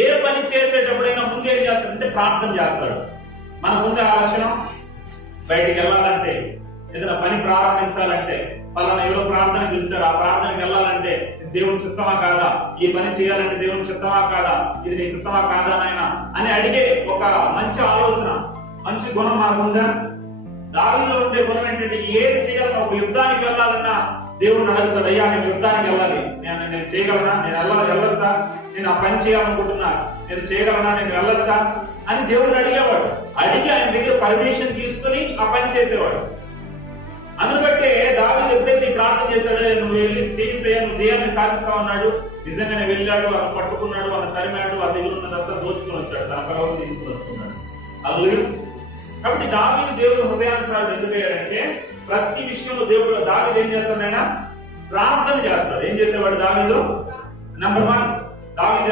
ఏ పని చేసేటప్పుడైనా ముందు ఏం చేస్తాడంటే ప్రార్థన చేస్తాడు. మన ముందు ఆ లక్షణం. బయటికి వెళ్ళాలంటే, ఏదైనా పని ప్రారంభించాలంటే, పలానా ఎవరో ప్రార్థనకు పిలిచారు, ఆ ప్రార్థనకి వెళ్ళాలంటే దేవుని చిత్తమా కాదా, ఈ పని చేయాలంటే దేవుని చిత్తమా కాదా, ఇది నీ చిత్తమా కాదా నాయన అని అడిగే ఒక మంచి ఆలోచన, మంచి గుణం మనకుందా? దావీదులో ఉండే గుణం ఏంటంటే ఏది చేయాలన్నా, ఒక యుద్ధానికి వెళ్ళాలన్నా దేవుడిని అడుగుతాడు, అయ్యా నేను యుద్ధానికి వెళ్ళాలి, నేను చేయగలనా, నేను వెళ్ళొచ్చా, నేను ఆ పని చేయాలనుకుంటున్నా, నేను చేయగలనా, నేను వెళ్ళొచ్చా అని దేవుడిని అడిగేవాడు. అడిగి ఆయన దగ్గర పర్మిషన్ తీసుకుని ఆ పని చేసేవాడు. అందును బట్టే దావీదు ఎప్పుడైతే ప్రార్థన చేశాడో, నువ్వు వెళ్ళి చేయి, నువ్వు జయాన్ని సాధిస్తావు అన్నాడు. నిజంగానే వెళ్ళాడు, అతను పట్టుకున్నాడు, అతను తరిమాడు, ఆ దగ్గర ఉన్నదంతా దోచుకుని వచ్చాడు, తన పరవకు తీసుకుని వస్తున్నాడు. అది కాబట్టి దావీదు దేవుడు హృదయానుసారుడు ఎందుకయ్యాడంటే, ప్రతి విషయంలో దేవుడు దావీదు ఏం చేస్తాడు, ఆయన ప్రార్థన చేస్తాడు. ఏం చేసేవాడు దావీదు? నంబర్ 1 దావీదు